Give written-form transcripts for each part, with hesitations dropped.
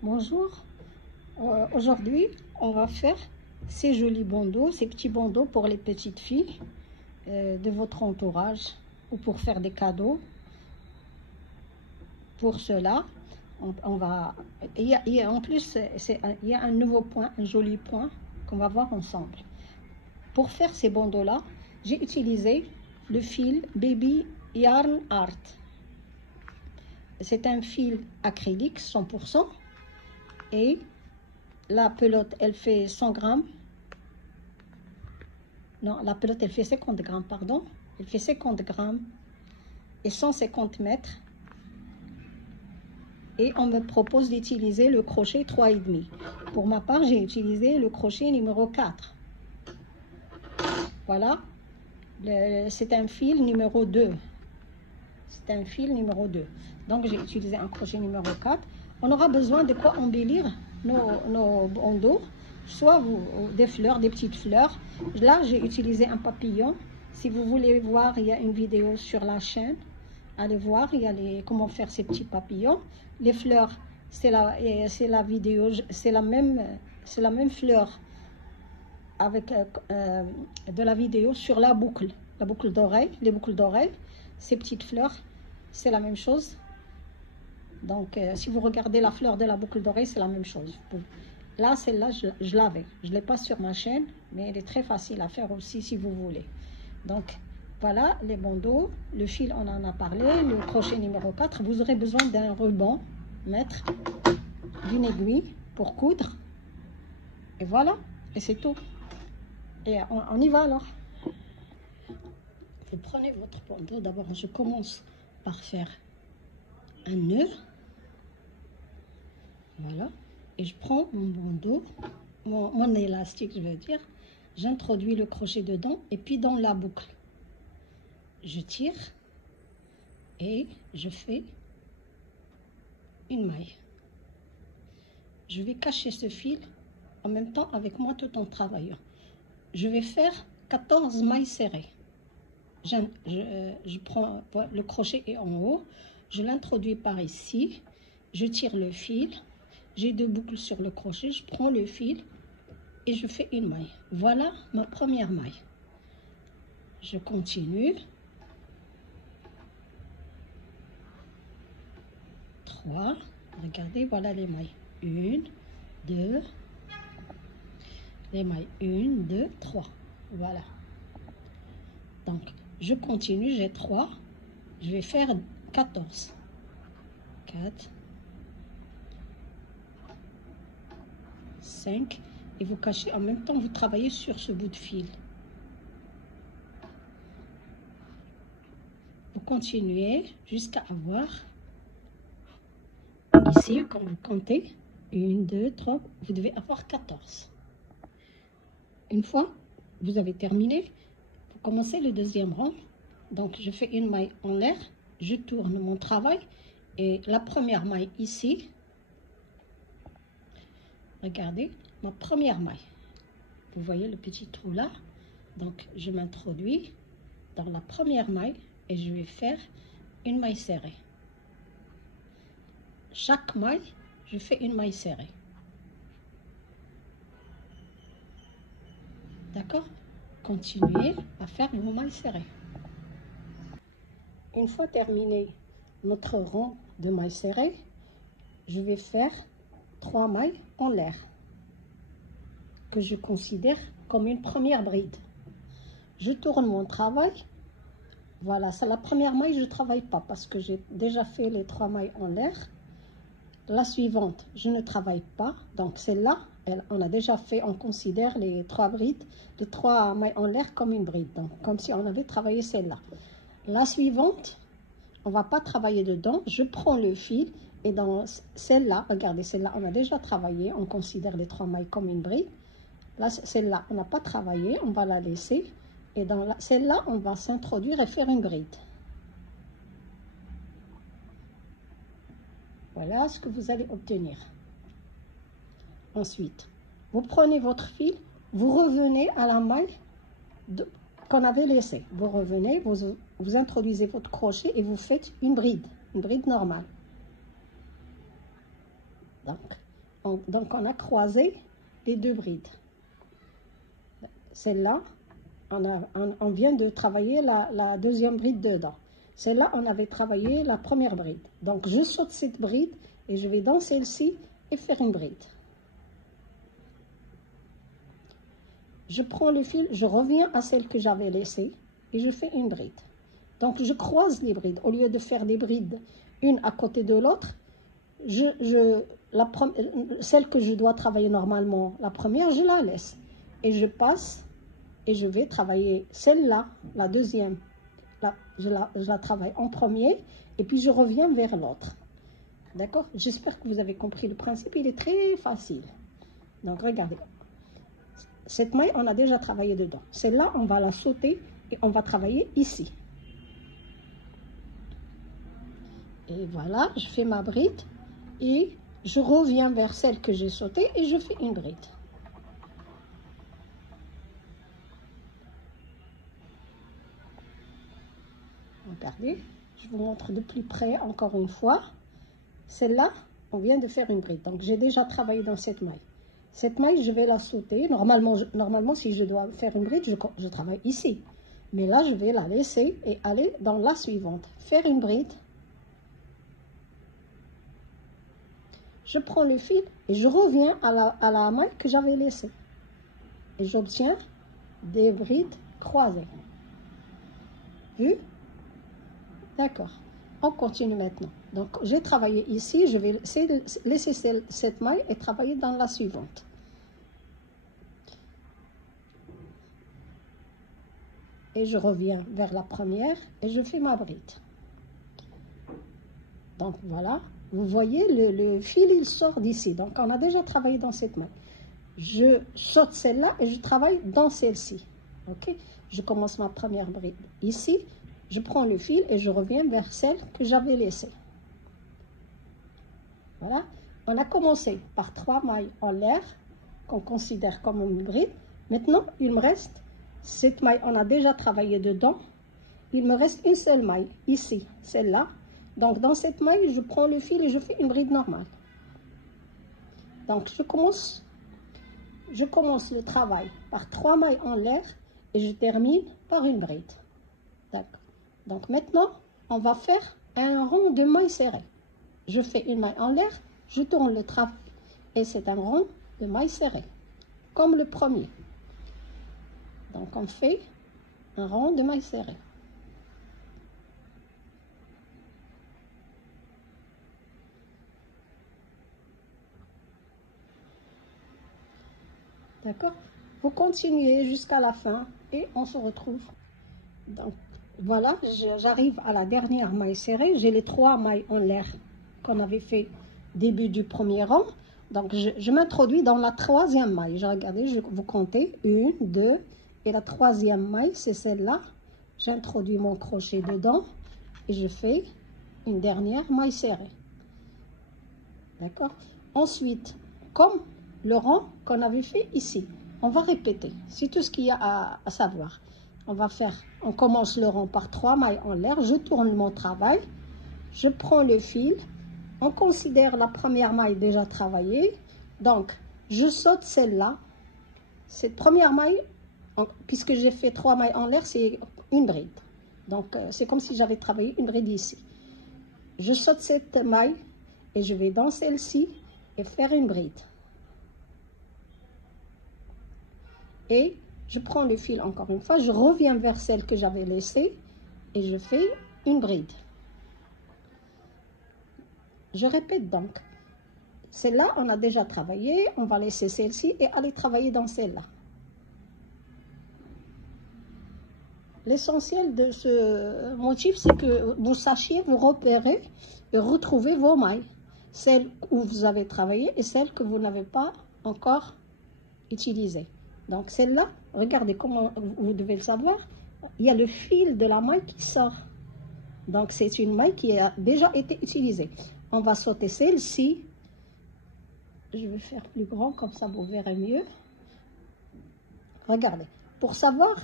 Bonjour, aujourd'hui on va faire ces jolis bandeaux, ces petits bandeaux pour les petites filles de votre entourage ou pour faire des cadeaux. Pour cela, on va, en plus il y a un nouveau point, un joli point qu'on va voir ensemble. Pour faire ces bandeaux là, j'ai utilisé le fil Baby Yarn Art. C'est un fil acrylique 100%. Et la pelote, elle fait 100 grammes. Non, la pelote, elle fait 50 grammes, pardon. Elle fait 50 grammes et 150 mètres. Et on me propose d'utiliser le crochet 3,5. Pour ma part, j'ai utilisé le crochet numéro 4. Voilà. C'est un fil numéro 2. C'est un fil numéro 2. Donc, j'ai utilisé un crochet numéro 4. On aura besoin de quoi embellir nos bandeaux, soit des fleurs, des petites fleurs. Là, j'ai utilisé un papillon. Si vous voulez voir, il y a une vidéo sur la chaîne. Allez voir, il y a comment faire ces petits papillons. Les fleurs, c'est la vidéo, c'est la même fleur avec de la vidéo sur la boucle d'oreille, les boucles d'oreille. Ces petites fleurs, c'est la même chose. Donc, si vous regardez la fleur de la boucle d'oreille, c'est la même chose. Là, celle-là, je l'avais. Je ne l'ai pas sur ma chaîne, mais elle est très facile à faire aussi si vous voulez. Donc, voilà les bandeaux. Le fil, on en a parlé. Le crochet numéro 4. Vous aurez besoin d'un ruban, mètre, d'une aiguille pour coudre. Et voilà. Et c'est tout. Et on y va alors. Vous prenez votre bandeau. D'abord, je commence par faire un nœud. Voilà, et je prends mon bandeau, mon élastique, je veux dire, j'introduis le crochet dedans et puis dans la boucle, je tire et je fais une maille. Je vais cacher ce fil en même temps avec moi tout en travaillant. Je vais faire 14 mailles serrées. Je prends le crochet est en haut, je l'introduis par ici, je tire le fil. J'ai 2 boucles sur le crochet, je prends le fil et je fais une maille. Voilà ma première maille. Je continue. 3. Regardez, voilà les mailles. 1, 2. Les mailles 1, 2, 3. Voilà. Donc, je continue, j'ai 3. Je vais faire 14. 4. 5. Et vous cachez en même temps, vous travaillez sur ce bout de fil. Vous continuez jusqu'à avoir, ici, quand vous comptez, 1, 2, 3, vous devez avoir 14. Une fois, vous avez terminé, vous commencez le deuxième rang. Donc, je fais une maille en l'air, je tourne mon travail et la première maille ici, regardez, ma première maille. Vous voyez le petit trou là? Donc, je m'introduis dans la première maille et je vais faire une maille serrée. Chaque maille, je fais une maille serrée. D'accord? Continuez à faire vos mailles serrées. Une fois terminé notre rang de mailles serrées, je vais faire 3 mailles en l'air que je considère comme une première bride. Je tourne mon travail. Voilà, c'est la première maille, je ne travaille pas parce que j'ai déjà fait les 3 mailles en l'air. La suivante, je ne travaille pas. Donc celle-là, on a déjà fait, on considère les 3 brides, les 3 mailles en l'air comme une bride. Donc comme si on avait travaillé celle-là. La suivante, on ne va pas travailler dedans. Je prends le fil et dans celle-là, regardez, celle-là, on a déjà travaillé. On considère les 3 mailles comme une bride. Là, celle-là, on n'a pas travaillé, on va la laisser. Et dans celle-là, on va s'introduire et faire une bride. Voilà ce que vous allez obtenir. Ensuite, vous prenez votre fil, vous revenez à la maille qu'on avait laissée. Vous revenez, vous introduisez votre crochet et vous faites une bride normale. Donc, Donc on a croisé les deux brides. Celle-là, on vient de travailler la deuxième bride dedans. Celle-là, on avait travaillé la première bride. Donc je saute cette bride et je vais dans celle-ci et faire une bride. Je prends le fil, je reviens à celle que j'avais laissée et je fais une bride. Donc je croise les brides. Au lieu de faire des brides une à côté de l'autre, celle que je dois travailler normalement, la première, je la laisse. Et je passe et je vais travailler celle-là, la deuxième. Là, je la travaille en premier et puis je reviens vers l'autre. D'accord? J'espère que vous avez compris le principe. Il est très facile. Donc regardez. Cette maille, on a déjà travaillé dedans. Celle-là, on va la sauter et on va travailler ici. Et voilà, je fais ma bride et je reviens vers celle que j'ai sautée et je fais une bride. Regardez, je vous montre de plus près encore une fois. Celle-là, on vient de faire une bride. Donc, j'ai déjà travaillé dans cette maille. Cette maille, je vais la sauter. Normalement si je dois faire une bride, je travaille ici. Mais là, je vais la laisser et aller dans la suivante. Faire une bride. Je prends le fil et je reviens à la maille que j'avais laissée. Et j'obtiens des brides croisées. Vu? D'accord. On continue maintenant. Donc, j'ai travaillé ici. Je vais laisser cette maille et travailler dans la suivante. Et je reviens vers la première et je fais ma bride. Donc, voilà. Vous voyez, le fil, il sort d'ici. Donc, on a déjà travaillé dans cette maille. Je saute celle-là et je travaille dans celle-ci. OK? Je commence ma première bride ici. Je prends le fil et je reviens vers celle que j'avais laissée. Voilà. On a commencé par 3 mailles en l'air, qu'on considère comme une bride. Maintenant, il me reste cette maille. On a déjà travaillé dedans. Il me reste une seule maille, ici, celle-là. Donc, dans cette maille, je prends le fil et je fais une bride normale. Donc, je commence le travail par 3 mailles en l'air et je termine par une bride. D'accord. Donc maintenant, on va faire un rond de mailles serrées. Je fais une maille en l'air, je tourne le travail et c'est un rond de mailles serrées, comme le premier. Donc on fait un rond de mailles serrées. D'accord? Vous continuez jusqu'à la fin et on se retrouve. Donc, voilà, j'arrive à la dernière maille serrée. J'ai les 3 mailles en l'air qu'on avait fait début du premier rang. Donc, je m'introduis dans la 3e maille. Regardez, vous comptez 1, 2 et la 3e maille, c'est celle-là. J'introduis mon crochet dedans et je fais une dernière maille serrée. D'accord? Ensuite, comme le rang qu'on avait fait ici, on va répéter. C'est tout ce qu'il y a à savoir. On commence le rang par 3 mailles en l'air, je tourne mon travail, je prends le fil, on considère la première maille déjà travaillée, donc je saute celle-là, cette première maille, puisque j'ai fait 3 mailles en l'air, c'est une bride, donc c'est comme si j'avais travaillé une bride ici. Je saute cette maille et je vais dans celle-ci et faire une bride. Et je prends le fil encore une fois, je reviens vers celle que j'avais laissée et je fais une bride. Je répète donc. Celle-là, on a déjà travaillé, on va laisser celle-ci et aller travailler dans celle-là. L'essentiel de ce motif, c'est que vous sachiez vous repérer et retrouver vos mailles. Celles où vous avez travaillé et celles que vous n'avez pas encore utilisées. Donc celle-là, regardez comment vous devez le savoir, il y a le fil de la maille qui sort. Donc c'est une maille qui a déjà été utilisée. On va sauter celle-ci. Je vais faire plus grand, comme ça vous verrez mieux. Regardez, pour savoir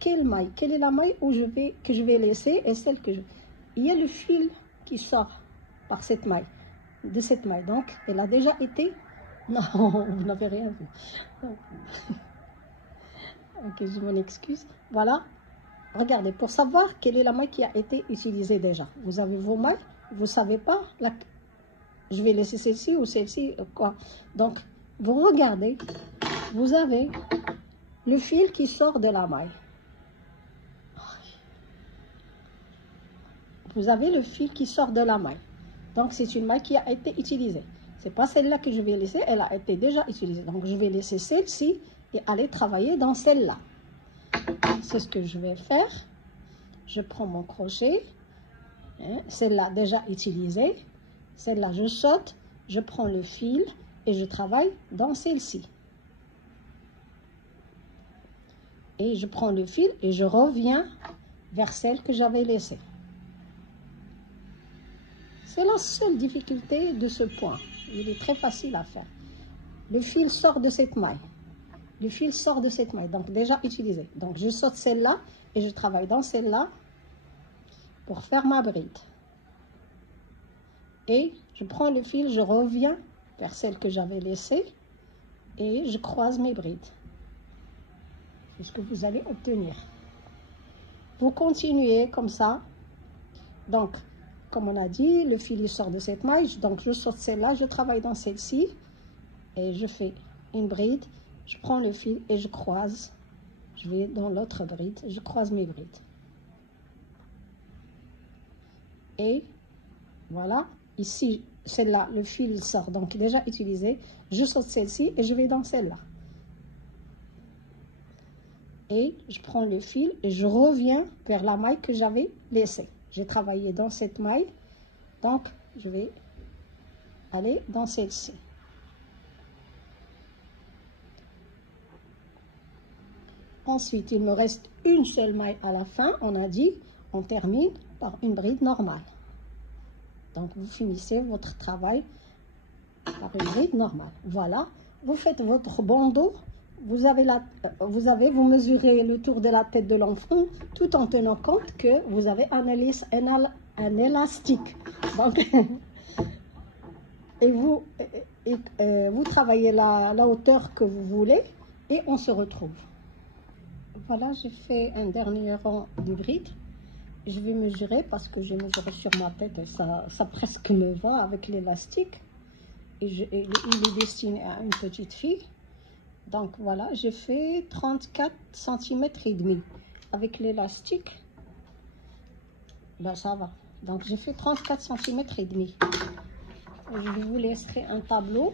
quelle est la maille que je vais laisser et celle que je... Il y a le fil qui sort par cette maille, de cette maille. Donc elle a déjà été Non, vous n'avez rien vu. Ok, je m'en excuse. Voilà. Regardez, pour savoir quelle est la maille qui a été utilisée déjà. Vous avez vos mailles, vous ne savez pas, je vais laisser celle-ci ou celle-ci, quoi. Donc, vous regardez, vous avez le fil qui sort de la maille. Vous avez le fil qui sort de la maille. Donc, c'est une maille qui a été utilisée. Ce n'est pas celle-là que je vais laisser, elle a été déjà utilisée. Donc, je vais laisser celle-ci et aller travailler dans celle-là. C'est ce que je vais faire. Je prends mon crochet, hein, celle-là déjà utilisée. Celle-là, je saute, je prends le fil et je travaille dans celle-ci. Et je prends le fil et je reviens vers celle que j'avais laissée. C'est la seule difficulté de ce point. Il est très facile à faire. Le fil sort de cette maille. Le fil sort de cette maille, donc déjà utilisé. Donc je saute celle-là et je travaille dans celle-là pour faire ma bride. Et je prends le fil, je reviens vers celle que j'avais laissée et je croise mes brides. C'est ce que vous allez obtenir. Vous continuez comme ça. Donc, comme on a dit, le fil il sort de cette maille. Donc, je saute celle-là, je travaille dans celle-ci et je fais une bride. Je prends le fil et je croise. Je vais dans l'autre bride, je croise mes brides. Et voilà, ici, celle-là, le fil sort, donc déjà utilisé. Je saute celle-ci et je vais dans celle-là. Et je prends le fil et je reviens vers la maille que j'avais laissée. J'ai travaillé dans cette maille, donc je vais aller dans celle-ci. Ensuite, il me reste une seule maille à la fin. On a dit, on termine par une bride normale. Donc, vous finissez votre travail par une bride normale. Voilà, vous faites votre bandeau. Vous mesurez le tour de la tête de l'enfant tout en tenant compte que vous avez un élastique. Donc, et vous travaillez la hauteur que vous voulez et on se retrouve. Voilà, j'ai fait un dernier rang de bride. Je vais mesurer parce que j'ai mesuré sur ma tête et ça presque me va avec l'élastique. Et il est destiné à une petite fille. Donc voilà, j'ai fait 34 cm et demi. Avec l'élastique, ben ça va. Donc j'ai fait 34 cm et demi. Je vous laisserai un tableau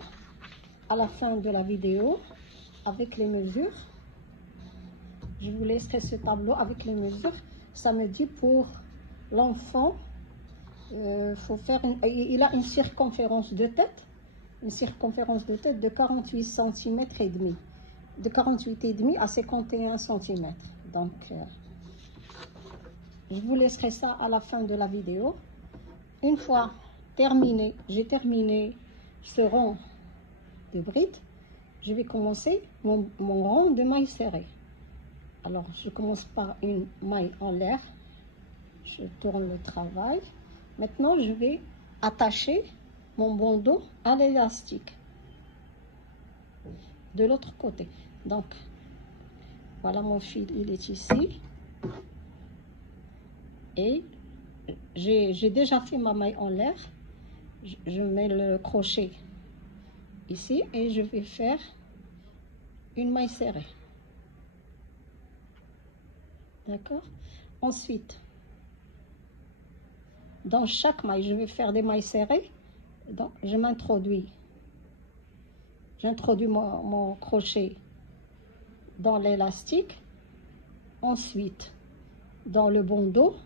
à la fin de la vidéo avec les mesures. Je vous laisserai ce tableau avec les mesures. Ça me dit pour l'enfant, il a une circonférence de tête. Une circonférence de tête de 48 cm et demi. De 48,5 à 51 cm. Donc, je vous laisserai ça à la fin de la vidéo. Une fois terminé, j'ai terminé ce rang de bride, je vais commencer mon rang de mailles serrées. Alors, je commence par une maille en l'air. Je tourne le travail. Maintenant, je vais attacher mon bandeau à l'élastique de l'autre côté. Donc, voilà mon fil, il est ici. Et j'ai déjà fait ma maille en l'air. Je mets le crochet ici et je vais faire une maille serrée. D'accord? Ensuite, dans chaque maille, je vais faire des mailles serrées. Donc, j'introduis mon crochet dans l'élastique. Ensuite, dans le bandeau,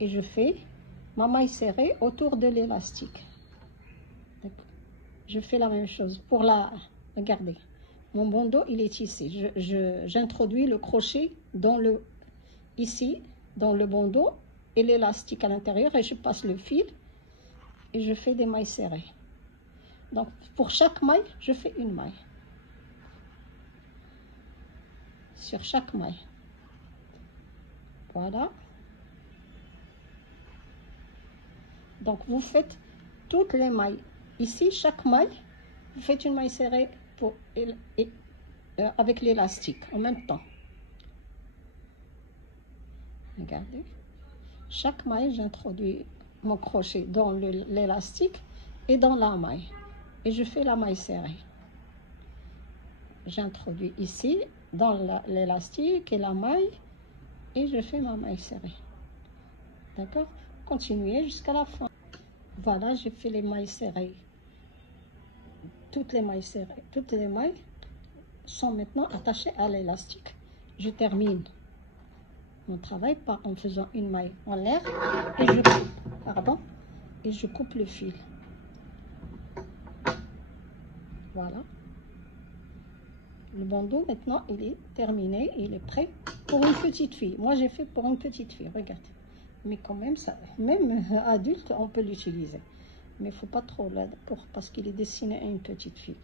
et je fais ma maille serrée autour de l'élastique. Je fais la même chose pour regardez, mon bandeau, il est ici. J'introduis le crochet ici, dans le bandeau, et l'élastique à l'intérieur, et je passe le fil, et je fais des mailles serrées. Donc, pour chaque maille, je fais une maille. Sur chaque maille. Voilà. Donc, vous faites toutes les mailles. Ici, chaque maille, vous faites une maille serrée avec l'élastique en même temps. Regardez. Chaque maille, j'introduis mon crochet dans l'élastique et dans la maille. Et je fais la maille serrée. J'introduis ici dans l'élastique et la maille et je fais ma maille serrée. D'accord? Continuez jusqu'à la fin. Voilà, j'ai fait les mailles serrées. Toutes les mailles serrées, toutes les mailles sont maintenant attachées à l'élastique. Je termine mon travail en faisant une maille en l'air et je coupe le fil. Voilà. Le bandeau maintenant il est terminé, il est prêt pour une petite fille. Moi j'ai fait pour une petite fille, regarde. Mais quand même ça, même adulte on peut l'utiliser. Mais il ne faut pas trop là parce qu'il est destiné à une petite fille.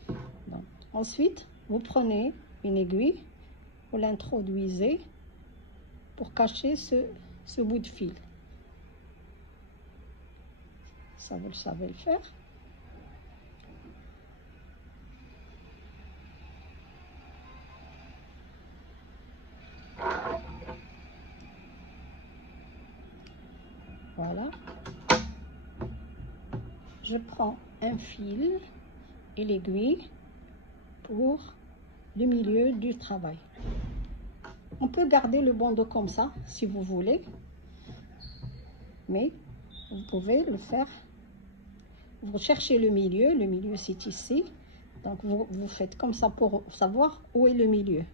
Donc, ensuite vous prenez une aiguille, vous l'introduisez pour cacher ce bout de fil. Ça vous le savez le faire. Voilà. Je prends un fil et l'aiguille pour le milieu du travail. On peut garder le bandeau comme ça si vous voulez, mais vous pouvez le faire. Vous cherchez le milieu c'est ici, donc vous faites comme ça pour savoir où est le milieu.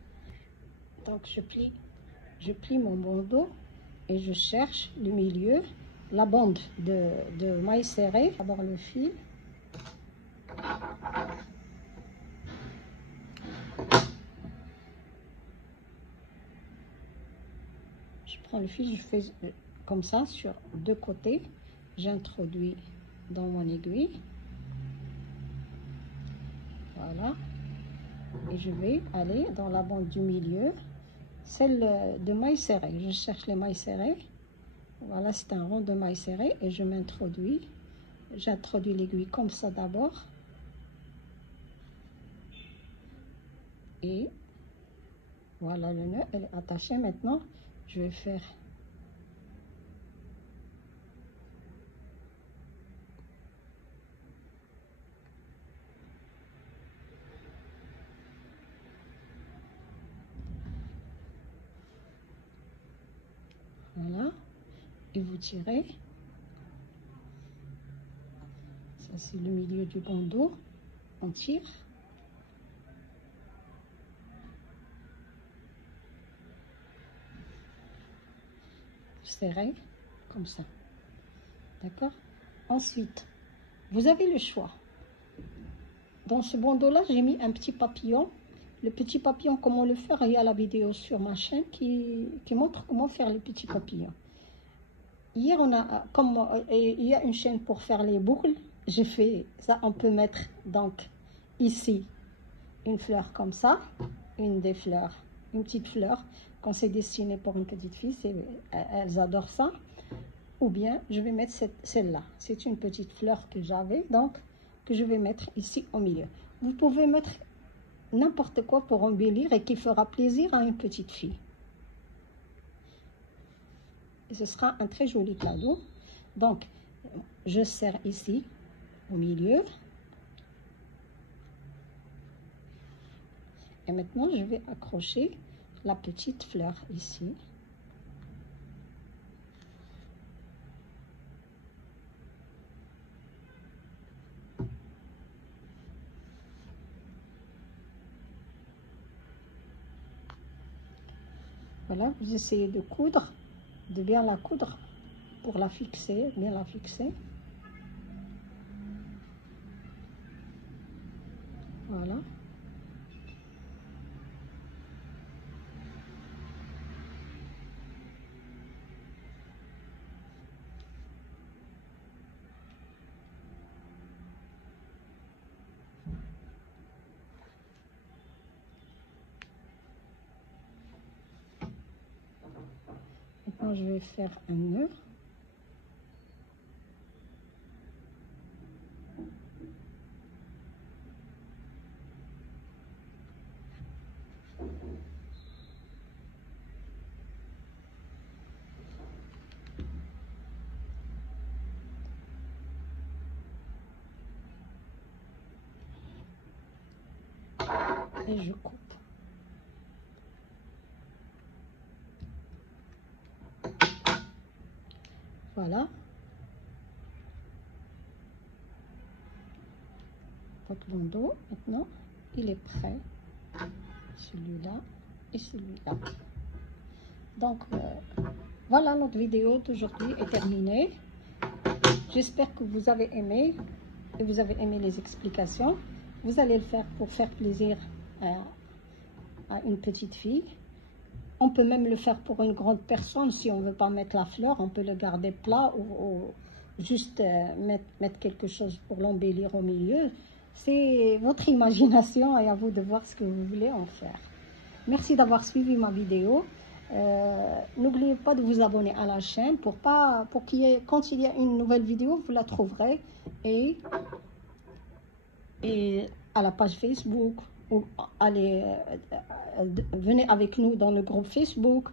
Donc je plie mon bandeau et je cherche le milieu, la bande de maille serrée, d'abord le fil. Je prends le fil, je fais comme ça sur deux côtés, j'introduis dans mon aiguille, voilà, et je vais aller dans la bande du milieu, celle de maille serrée. Je cherche les mailles serrées, voilà, c'est un rond de maille serrée et je j'introduis l'aiguille comme ça d'abord, et voilà, le nœud elle est attaché. Maintenant je vais faire voilà, et vous tirez. Ça c'est le milieu du bandeau, on tire. Serré comme ça, d'accord. Ensuite vous avez le choix. Dans ce bandeau là j'ai mis un petit papillon. Le petit papillon, comment le faire, il y a la vidéo sur ma chaîne qui montre comment faire le petit papillon. Hier il y a une chaîne pour faire les boucles, j'ai fait ça. On peut mettre donc ici une fleur comme ça, une des fleurs, une petite fleur. Quand c'est destiné pour une petite fille, elles adorent ça. Ou bien je vais mettre celle-là. C'est une petite fleur que j'avais, donc que je vais mettre ici au milieu. Vous pouvez mettre n'importe quoi pour embellir et qui fera plaisir à une petite fille. Et ce sera un très joli cadeau. Donc je serre ici au milieu. Et maintenant je vais accrocher la petite fleur ici. Voilà, vous essayez de coudre, de bien la coudre pour la fixer, bien la fixer. Voilà. Maintenant, je vais faire un nœud. et je coupe. Voilà. Votre bandeau, maintenant, il est prêt. Celui-là et celui-là. Donc, voilà, notre vidéo d'aujourd'hui est terminée. J'espère que vous avez aimé et vous avez aimé les explications. Vous allez le faire pour faire plaisir à une petite fille. On peut même le faire pour une grande personne. Si on ne veut pas mettre la fleur, on peut le garder plat ou juste mettre quelque chose pour l'embellir au milieu. C'est votre imagination et à vous de voir ce que vous voulez en faire. Merci d'avoir suivi ma vidéo. N'oubliez pas de vous abonner à la chaîne quand il y a une nouvelle vidéo, vous la trouverez. Et à la page Facebook, ou venez avec nous dans le groupe Facebook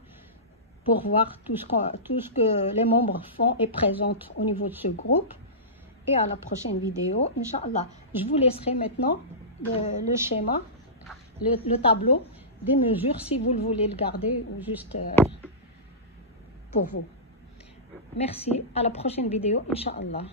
pour voir tout ce que les membres font et présentent au niveau de ce groupe. Et à la prochaine vidéo, Inch'Allah. Je vous laisserai maintenant le schéma, le tableau des mesures, si vous le voulez le garder ou juste pour vous. Merci, à la prochaine vidéo, Inch'Allah.